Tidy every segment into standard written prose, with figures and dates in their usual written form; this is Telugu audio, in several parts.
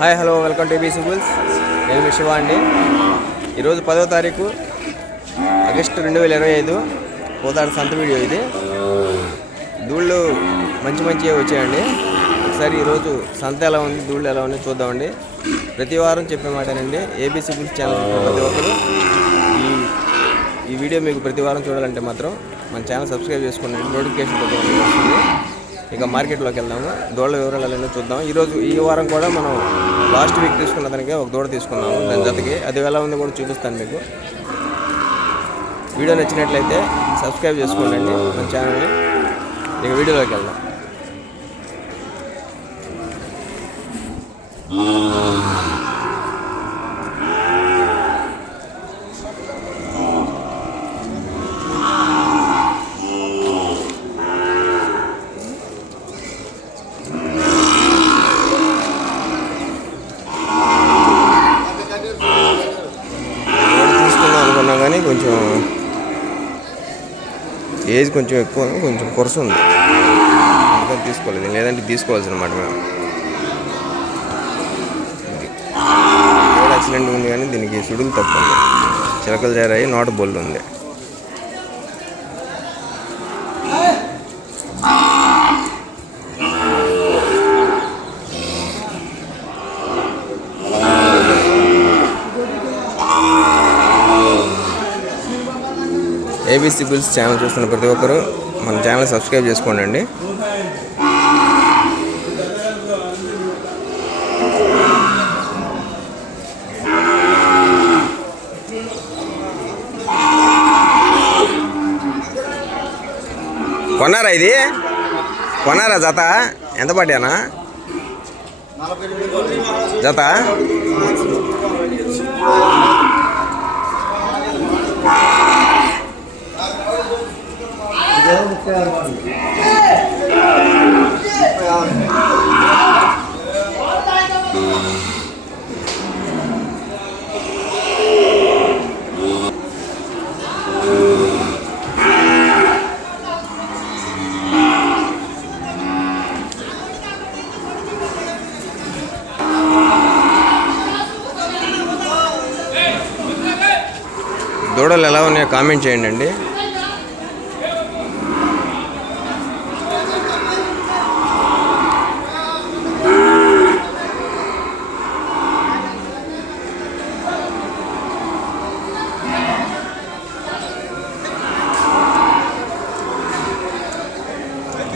Hi hello welcome to ABC bulls. నేను మీ శివ అండి. ఈరోజు 10వ తారీఖు ఆగస్టు 2025 కోదాడ సంత వీడియో ఇది. దూళ్ళు మంచి వచ్చాయండి. ఒకసారి ఈరోజు సంత ఎలా ఉంది, దూళ్ళు ఎలా ఉంది చూద్దామండి. ప్రతి వారం చెప్పే మాటేనండి. ఏబీసీ బుల్స్ ఛానల్ ప్రతి ఒక్కరు ఈ వీడియో మీకు ప్రతి వారం చూడాలంటే మాత్రం మన ఛానల్ సబ్స్క్రైబ్ చేసుకోండి. నోటిఫికేషన్ వస్తుంది. ఇక మార్కెట్లోకి వెళ్దాము. దూడల వివరాలు చూద్దాం. ఈ వారం కూడా మనం లాస్ట్ వీక్ తీసుకున్న దానికి ఒక దూడ తీసుకున్నాము. దాని జతకి అది ఎలా ఉందో కూడా చూపిస్తాను మీకు. వీడియో నచ్చినట్లయితే సబ్స్క్రైబ్ చేసుకోండి మన ఛానల్ని. ఇక వీడియోలోకి వెళ్దాం. కానీ కొంచెం ఏజ్ కొంచెం ఎక్కువ, కొంచెం కొరసు ఉంది, అందుకని తీసుకోలేదు. లేదంటే తీసుకోవాల్సి అన్నమాట. మేము రోడ్ యాక్సిడెంట్ ఉంది కానీ దీనికి సుడులు తక్కువ ఉంది. చిలకలు చేరాయి, నోట బొల్లు ఉంది. ఏబీసీ బుల్స్ ఛానల్ చూస్తున్న ప్రతి ఒక్కరు మన ఛానల్ సబ్స్క్రైబ్ చేసుకోండి అండి. కొన్నారా ఇది? కొన్నారా జత? ఎంత పడ్డానా జత? దూడలు ఎలా ఉన్నాయో కామెంట్ చేయండి అండి.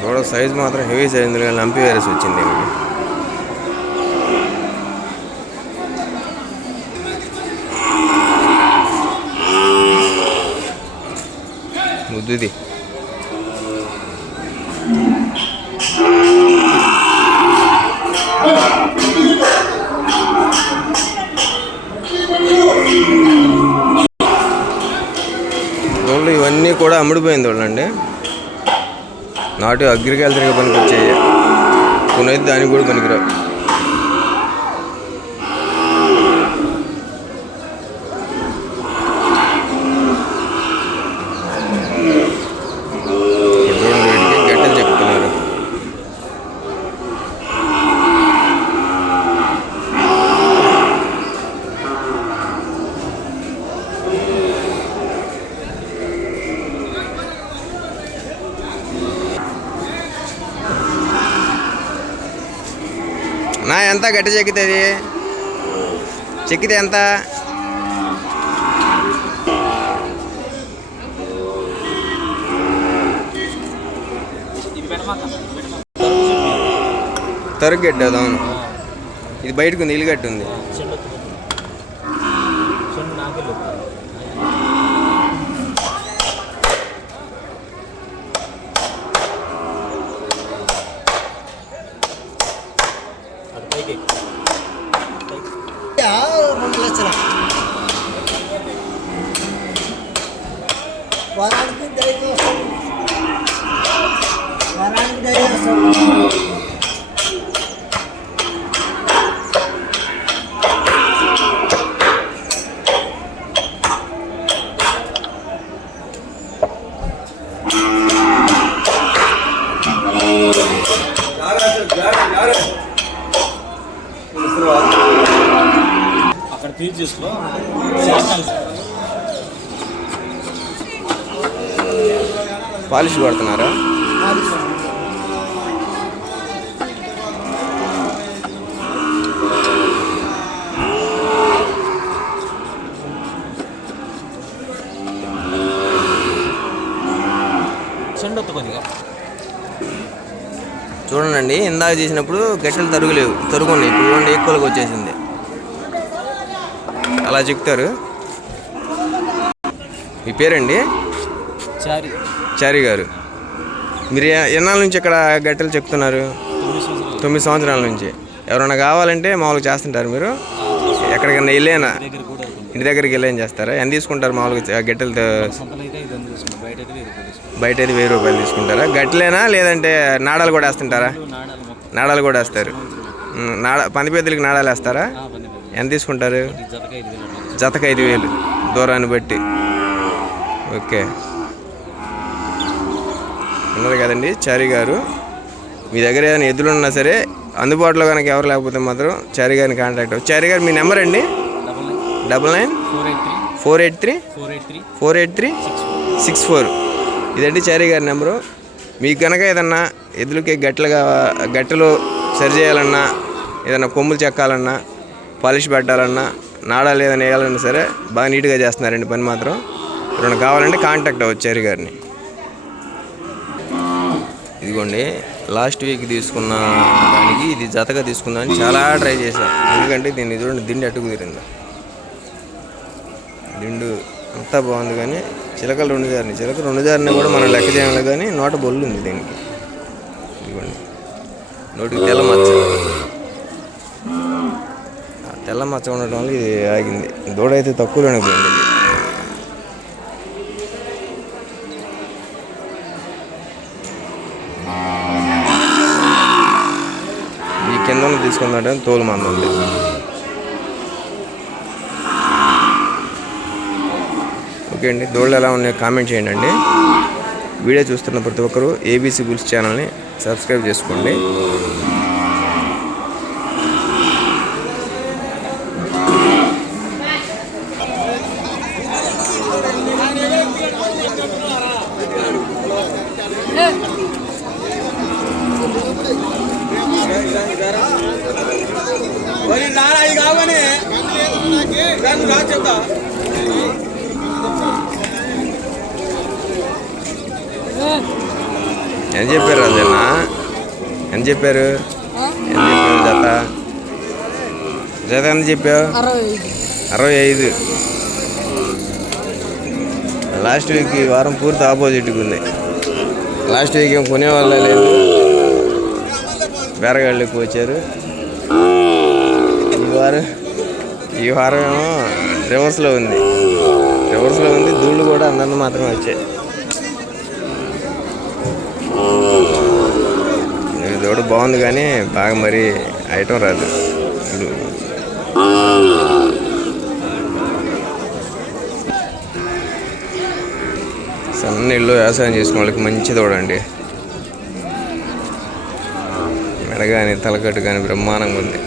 దూడ సైజ్ మాత్రం హెవీ సైజ్ ఉంది, కానీ లంపి వైరస్ వచ్చింది. ముద్దుది దోళ్ళు ఇవన్నీ కూడా అమ్ముడిపోయింది వాళ్ళండి. నాటు అగ్రికల్చర్గా పనికొచ్చాయి, కొన్ని దానికి కూడా పనికిరావు. గట్టలు చెప్తున్నారు. నా ఎంత గట్టి చెక్కుతుంది? చెక్కితే ఎంత? తరుగు గడ్డి అది. అవును, ఇది బయటకు ఉంది, ఇల్లు గట్టి ఉంది. వారానికి డైరీ వస్తుంది. వారానికి డైరీ వస్తుంది. Gracias. టీచర్స్లో పాలిష్ కొడుతున్నారా? చూడండి, ఇందాక చేసినప్పుడు గట్టెలు తరుగులేవు, తరుగున్నాయి. ఇప్పుడు చూడండి ఎక్కువగా వచ్చేసింది. అలా చెప్తారు. మీ పేరండి? చారి గారు. మీరు ఎన్నాళ్ళ నుంచి ఇక్కడ గట్టెలు చెప్తున్నారు? 9 సంవత్సరాల నుంచి. ఎవరైనా కావాలంటే మామూలుగా చేస్తుంటారు మీరు? ఎక్కడికన్నా వెళ్ళేనా? ఇంటి దగ్గరికి వెళ్ళేం చేస్తారా? ఎంత తీసుకుంటారు మామూలుగా గట్టెలతో? బయట అయితే 1000 రూపాయలు తీసుకుంటారా? గట్టెలేనా లేదంటే నాడాలు కూడా వేస్తుంటారా? నాడాలు కూడా వేస్తారు. పందిపెద్దలకి నాడాలు వేస్తారా? ఎంత తీసుకుంటారు? జతకు 5000 దూరాన్ని బట్టి. ఓకే, ఉన్నారు కదండి చారి గారు. మీ దగ్గర ఏదైనా ఎద్దులు ఉన్నా సరే అందుబాటులో కనుక ఎవరు లేకపోతే మాత్రం చారి గారిని కాంటాక్ట్ అవ్వచ్చు. చారి గారు మీ నెంబర్ అండి? 99483483 ఇదండి చారి గారి నెంబరు. మీకు కనుక ఏదన్నా ఎద్దులకి గట్టెలు సరి చేయాలన్నా, ఏదన్నా కొమ్ములు చెక్కాలన్నా, పాలిష్ పెట్టాలన్నా, నాడాలు ఏదైనా వేయాలన్నా సరే బాగా నీట్గా చేస్తున్నారండి పని మాత్రం. ఎవరైనా కావాలంటే కాంటాక్ట్ అవ్వచ్చు చారి గారిని. ఇదిగోండి, లాస్ట్ వీక్ తీసుకున్న దానికి ఇది జతగా తీసుకుందామని చాలా ట్రై చేశాను. ఎందుకంటే దీన్ని చూడండి, దిండు అట్టుకు తిరింది. దిండు అంతా బాగుంది కానీ చిలకలు 2 జారినాయి. చిలకలు 2 జారినా కూడా మనం లెక్క చేయాలి కానీ నోట బొల్లు ఉంది దీనికి. ఇదిగోండి, నోటికి తెల్ల మచ్చ. తెల్ల మచ్చ ఉండటం వల్ల ఇది ఆగింది. దూడ అయితే తక్కువలోనే పోయింది. ఈ కింద తీసుకున్నట్టు తోలు మంది ఉంది. ఓకే అండి, దూడలు ఎలా ఉన్నాయో కామెంట్ చేయండి అండి. వీడియో చూస్తున్న ప్రతి ఒక్కరూ ఏబీసీ బుల్స్ ఛానల్ని సబ్స్క్రైబ్ చేసుకోండి. ఎంత చెప్పారు రాజన్న? ఎంత చెప్పారు? జత ఎంత చెప్పావు? 65. లాస్ట్ వీక్ ఈ వారం పూర్తి ఆపోజిట్గా ఉంది. లాస్ట్ వీక్ ఏం కొనేవాళ్ళ లేదు, బేరగాళ్ళు ఎక్కువ వచ్చారు. ఈ వారం ఏమో రివర్స్లో ఉంది. దూళ్ళు కూడా అందరిని మాత్రమే వచ్చాయి. దూడ బాగుంది కానీ బాగా మరి ఐటమ్ రాదు. సన్న ఇల్లు వ్యవసాయం చేసుకునే వాళ్ళకి మంచి దూడ అండి. మెడ కానీ తలకట్టు కానీ బ్రహ్మాండంగా ఉంది.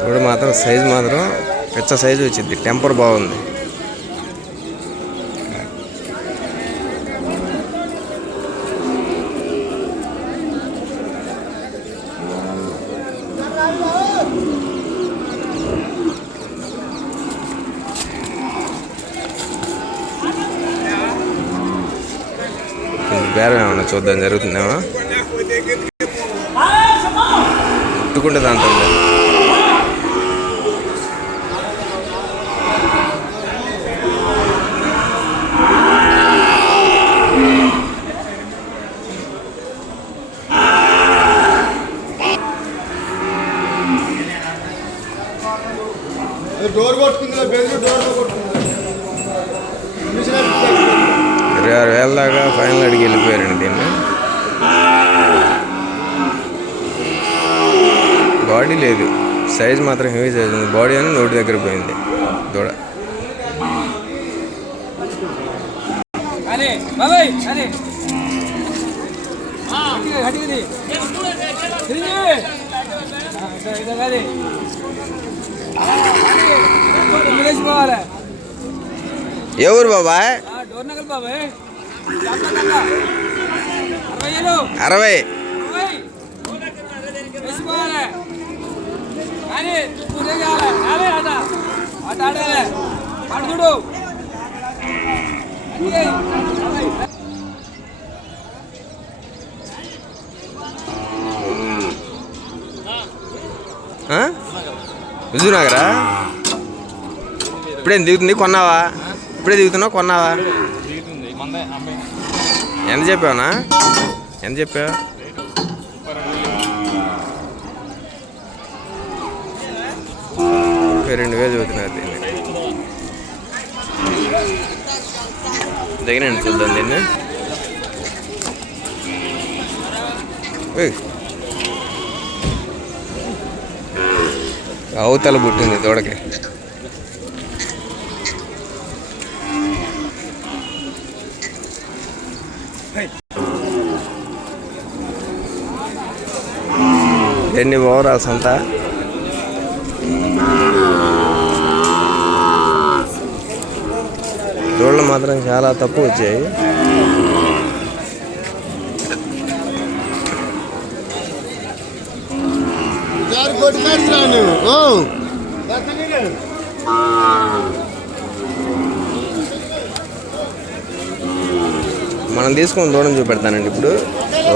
దూడ మాత్రం సైజు మాత్రం పెద్ద సైజు వచ్చింది. టెంపర్ బాగుంది. బేరం ఏమన్నా చూద్దాం, జరుగుతుందేమో. ముట్టుకుంటే దాంతో డోర్ కొట్టుకుంది, 26,000 దాకా ఫైనల్ అడిగి వెళ్ళిపోయారండి దీన్ని. బాడీ లేదు, సైజ్ మాత్రం హెవీ సైజ్ ఉంది. బాడీ అని నోటి దగ్గర పోయింది దూడ. ఏ ఊరు బాబాయ్? 60. హుజూర్నగరా? ఇప్పుడేం దిగుతుంది? కొన్నావా? ఇప్పుడే దిగుతున్నావు? కొన్నావా? ఎంత చెప్పావునా? ఎంత చెప్పావు? 2,000 చదువుతున్నారు దీన్ని. దగ్గరండి చూద్దాం దీన్ని. అవతల పుట్టింది దూడకి. ఎన్ని ఓవరాల్స్ అంతా దూడలు మాత్రం చాలా తక్కువ వచ్చాయి. మనం తీసుకున్న దూడని చూపెడతానండి. ఇప్పుడు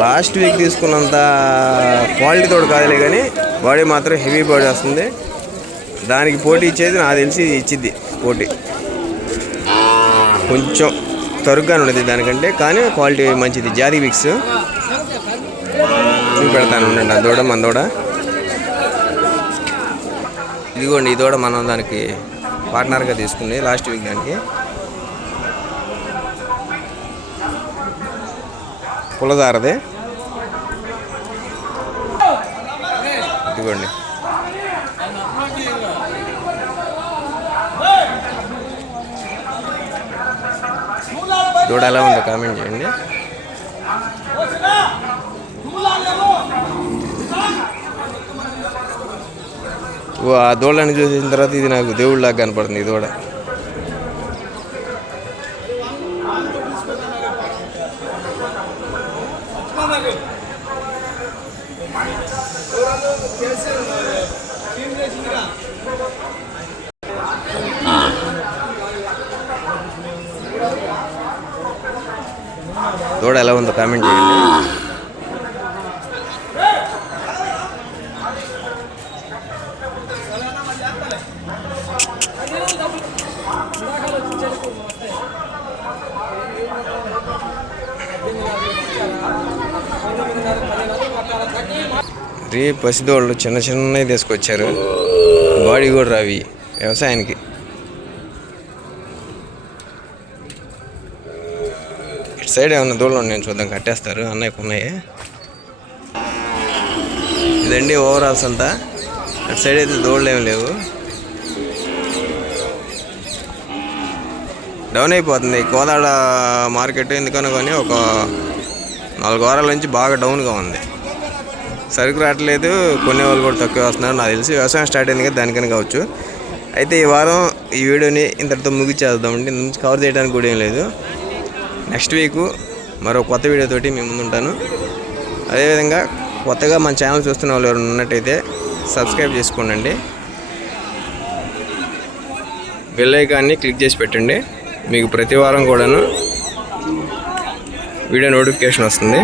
లాస్ట్ వీక్ తీసుకున్నంత క్వాలిటీ తోడు కాదులే, కానీ బాడీ మాత్రం హెవీ బాడీ వస్తుంది. దానికి పోటీ ఇచ్చేది నాకు తెలిసి ఇచ్చిద్ది పోటీ. కొంచెం తరుగ్గానే ఉండేది దానికంటే, కానీ క్వాలిటీ మంచిది. జాతి విక్స్ చూపెడతాను ఉండండి. ఆ దూడ మన దూడ ఇదిగోండి. ఈ దూడ మనం దానికి పార్ట్నర్గా తీసుకుంది లాస్ట్ వీక్. దానికి పులదారదే. ఇదిగోండి. దూడ ఎలా ఉందో కామెంట్ చేయండి. ఆ దూడని చూసిన తర్వాత ఇది నాకు దేవుళ్ళలాగా కనపడుతుంది ఈ దూడ. దూడ ఎలా ఉందో కామెంట్ చేయండి. పసిదోళ్ళు చిన్న చిన్నవి తీసుకొచ్చారు. బాడీ కూడా రావి వ్యవసాయానికి. ఇటు సైడ్ ఏమన్నా దూడలు ఉన్నాయి చూద్దాం. కట్టేస్తారు అన్నయ్యకు ఉన్నాయి. ఇదండి ఓవరాల్స్ అంతా. అటు సైడ్ అయితే దూడలు ఏమి లేవు. డౌన్ అయిపోతుంది కోదాడ మార్కెట్. ఎందుకనో కానీ ఒక 4 వారాల నుంచి బాగా డౌన్గా ఉంది. సరుకు రావట్లేదు. కొనేవాళ్ళు కూడా తక్కువ వస్తున్నారు. నాకు తెలిసి వ్యవసాయం స్టార్ట్ అయింది కదా దానికని కావచ్చు. అయితే ఈ వారం ఈ వీడియోని ఇంతటితో ముగిచ్చేద్దామండి. ఇంత నుంచి కవర్ చేయడానికి కూడా ఏం లేదు. నెక్స్ట్ వీక్ మరో కొత్త వీడియోతోటి మీ ముందు ఉంటాను. అదేవిధంగా కొత్తగా మన ఛానల్ చూస్తున్న వాళ్ళు ఎవరు ఉన్నట్టయితే సబ్స్క్రైబ్ చేసుకోండి. బెల్ ఐకాన్ని క్లిక్ చేసి పెట్టండి. మీకు ప్రతి వారం కూడాను వీడియో నోటిఫికేషన్ వస్తుంది.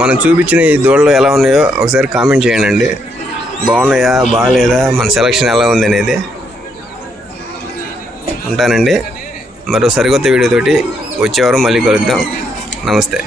మనం చూపించిన ఈ దూడలు ఎలా ఉన్నాయో ఒకసారి కామెంట్ చేయండి. బాగున్నాయా బాగాలేదా, మన సెలక్షన్ ఎలా ఉంది అనేది. ఉంటానండి. మరో సరికొత్త వీడియోతోటి వచ్చేవారం మళ్ళీ కలుద్దాం. నమస్తే.